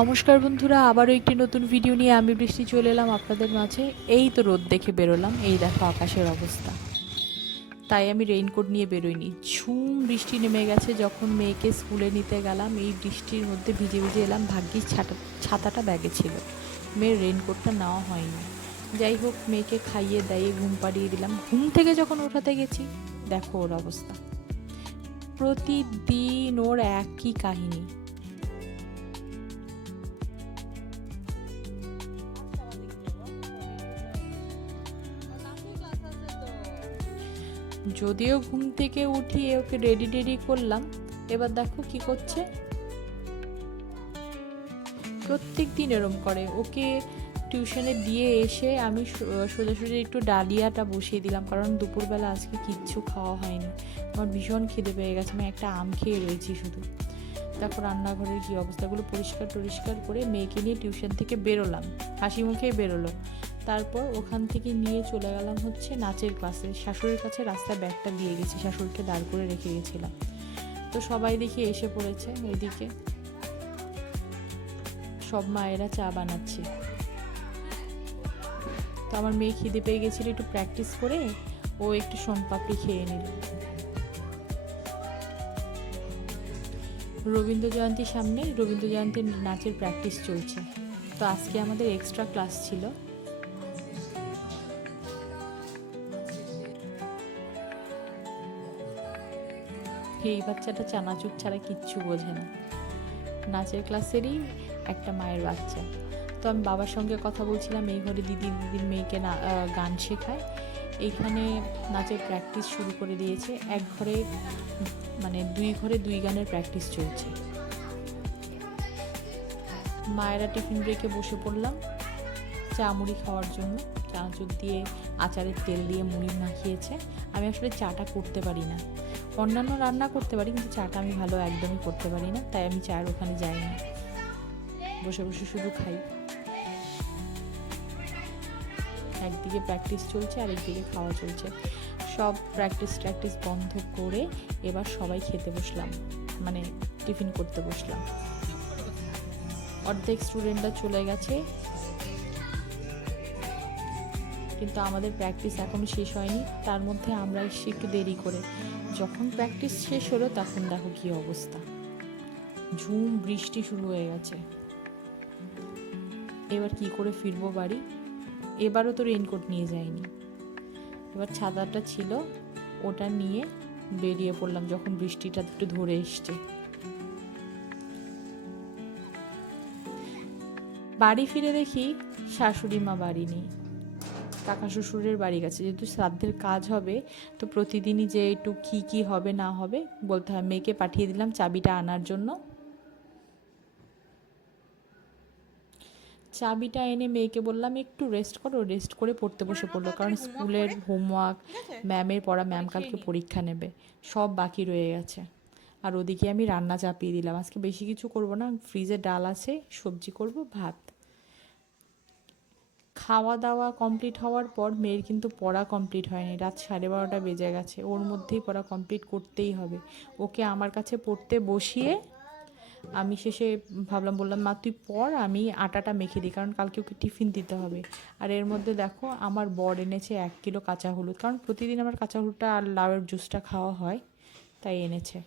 নমস্কার বন্ধুরা, আবারও একটি নতুন ভিডিও নিয়ে আমি বৃষ্টি চলে এলাম আপনাদের মাঝে। এই তো রোদ দেখে বেরোলাম, এই দেখো আকাশের অবস্থা। তাই আমি রেইনকোট নিয়ে বেরোইনি। ঝুম বৃষ্টি নেমে গেছে। যখন মেয়েকে স্কুলে নিতে গেলাম এই বৃষ্টির মধ্যে ভিজে ভিজে এলাম। ভাগ্যিস ছাতাটা ব্যাগে ছিল, মেয়ের রেইনকোটটা নেওয়া হয়নি। যাই হোক, মেয়েকে খাইয়ে দাইয়ে ঘুম পাড়িয়ে দিলাম। ঘুম থেকে যখন ওঠাতে গেছি, দেখো ওর অবস্থা। প্রতিদিন ওর একই কাহিনী। যদিও ঘুম থেকে উঠিয়ে ওকে রেডি করলাম, এবার দেখো কি করছে। প্রত্যেক দিন এরম করে। ওকে টিউশনে দিয়ে এসে আমি সোজাসুজি একটু ডালিয়াটা বসিয়ে দিলাম, কারণ দুপুরবেলা আজকে কিচ্ছু খাওয়া হয়নি। আমার ভীষণ খিদে পেয়ে গেছে, আমি একটা আম খেয়ে রয়েছি শুধু। তারপর রান্নাঘরের কী অবস্থাগুলো পরিষ্কার করে মেয়েকে নিয়ে টিউশন থেকে বেরোলাম। হাসি মুখেই বেরোলো। তারপর ওখান থেকে নিয়ে চলে গেলাম হচ্ছে নাচের ক্লাসে। শাশুড়ির কাছে রাস্তায় ব্যাগটা দিয়ে গেছি, শাশুড়িকে দাঁড় করে রেখে গেছিলাম। তো সবাই দেখি এসে পড়েছে। ওইদিকে সব মায়েরা চা বানাচ্ছে। তো আমার মেয়ে খিদে পেয়ে গেছিলো, একটু প্র্যাকটিস করে ও একটু সোনপাপড়ি খেয়ে নিল। রবীন্দ্র জয়ন্তীর সামনে রবীন্দ্র জয়ন্তীর নাচের প্র্যাকটিস চলছে। তো আজকে আমাদের এক্সট্রা ক্লাস ছিল। এই বাচ্চাটা চানাচুর ছাড়া কিচ্ছু বোঝে না। নাচের ক্লাসেরই একটা মায়ের বাচ্চা। তো আমি বাবার সঙ্গে কথা বলছিলাম, এই ঘরে দিদির মেয়েকে গান শেখায়। এইখানে নাচের প্র্যাকটিস শুরু করে দিয়েছে। এক ঘরে মানে দুই ঘরে দুই গানের প্র্যাকটিস চলছে। মায়েরা টিফিন ব্রেকে বসে পড়লাম চা মুড়ি খাওয়ার জন্য। চানাচুর দিয়ে আচারের তেল দিয়ে মুড়ি মাখিয়েছে। আমি আসলে চাটা করতে পারি না। অন্যান্য রান্না করতে পারি, কিন্তু চাটা আমি ভালো একদমই করতে পারি না, তাই আমি চায়ের ওখানে যাই না, বসে বসে শুধু খাই। একদিকে প্র্যাকটিস চলছে, আরেকদিকে খাওয়া চলছে। সব প্র্যাকটিস বন্ধ করে এবার সবাই খেতে বসলাম, মানে টিফিন করতে বসলাম। অর্ধেক স্টুডেন্টরা চলে গেছে, কিন্তু আমাদের প্র্যাকটিস এখনও শেষ হয়নি। তার মধ্যে আমরা এসে একটু দেরি করে। যখন প্র্যাকটিস শেষ হলো তখন দেখো কী অবস্থা। ঝুম বৃষ্টি শুরু হয়ে গেছে। এবার কি করে ফিরবো বাড়ি? এবারও তো রেইনকোট নিয়ে যাইনি। এবার ছাতাটা ছিল, ওটা নিয়ে বেরিয়ে পড়লাম যখন বৃষ্টিটা একটু ধরে এসছে। বাড়ি ফিরে দেখি শাশুড়ি মা বাড়ি নেই, কাকা শ্বশুরের বাড়ি গেছে। যেহেতু শ্রাদ্ধের কাজ হবে, তো প্রতিদিনই যে একটু কী হবে না হবে বলতে হয়। মেয়েকে পাঠিয়ে দিলাম চাবিটা আনার জন্য। চাবিটা এনে মেয়েকে বললাম একটু রেস্ট করো। রেস্ট করে পড়তে বসে পড়লো, কারণ স্কুলের হোমওয়ার্ক, ম্যামের পড়া, ম্যাম কালকে পরীক্ষা নেবে, সব বাকি রয়ে গেছে। আর ওদিকে আমি রান্না চাপিয়ে দিলাম। আজকে বেশি কিছু করব না, ফ্রিজে ডাল আছে, সবজি করব, ভাত। খাওয়া দাওয়া কমপ্লিট হওয়ার পর মেয়ের কিন্তু পড়া কমপ্লিট হয়নি। রাত 12:30 বেজে গেছে। ওর মধ্যেই পড়া কমপ্লিট করতেই হবে। ওকে আমার কাছে পড়তে বসিয়ে আমি শেষে বললাম মা তুই পড়, আমি আটাটা মেখে দিই, কারণ কালকে ওকে টিফিন দিতে হবে। আর এর মধ্যে দেখো আমার বর এনেছে 1 কিলো কাঁচা হলুদ, কারণ প্রতিদিন আমার কাঁচা হলুদটা আর লাউয়ের জুসটা খাওয়া হয়, তাই এনেছে।